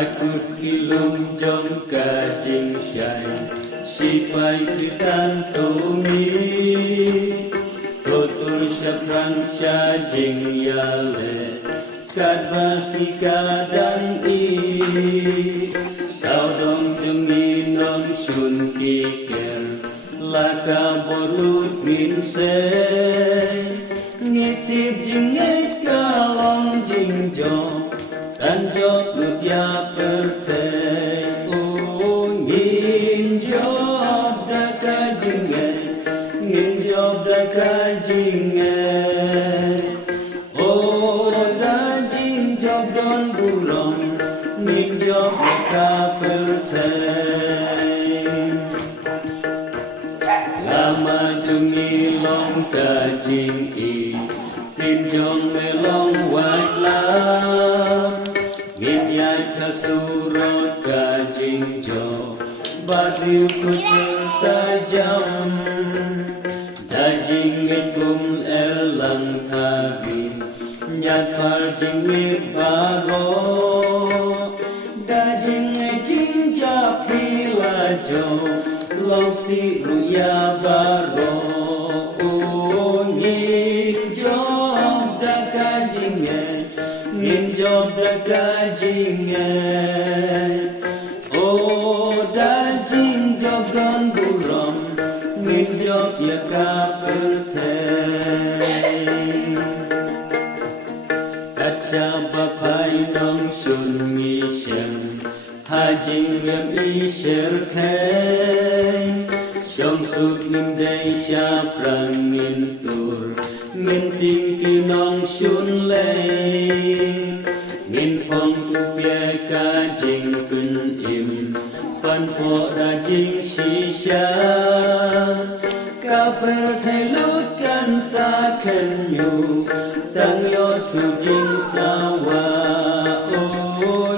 Takut kilung jong kajing syai Sipai kritan tumi Kotor syafran syajing yale Kadbasi kadang i Saudong jungi non syun kiker Laka borut min se Ngitip jingit kalong jing jong Tan jok lutia pertei ngin job daka jinge ngin job daka jinge da jing job don burong ngin job daka pertei lama jungi long ka jing i tin jong me long wat la Surut kajing jo Badiu kutu tajam Dajing ikum elang tabin Nyakar jingit baro Dajing ejing japi lajo Lausi ruya baro Ngin job da kajingnya Ngin job da kajingnya Dajing job don burong Ngin job ya kapertei Kaca bapai nong sun mission Hajing rem i serkei Syong sut nim day siap rang ngin tur Ngin ting ki nong sun lei Ngin phong tu bia kajing kun im Pan po rajing shisha Kaper thay lut kan sa kenyu Tang yo su jing sawa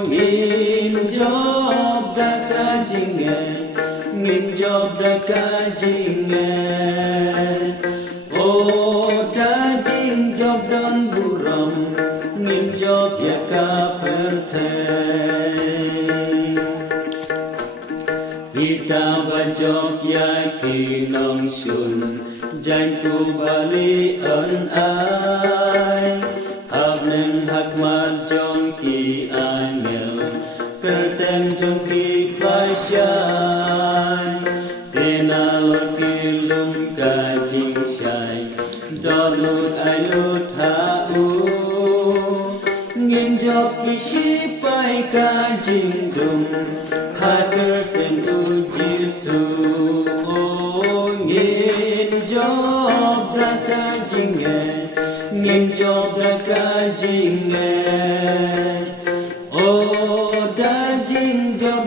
Ngin job da kajinge Ngin job da kajinge Dajing job don buram Ngin job ya kapertei Kita bajok yaki nong sun Jain tu bali an ai Hab neng hak mat jong ki angel Kerteng jong ki pasyai Tena lor ki lung kajing syai Dolut ai lut hau Ngin job ki sipai kajing dung Haker ten uji su Ngin job da kajinge Ngin job da kajinge Dajing job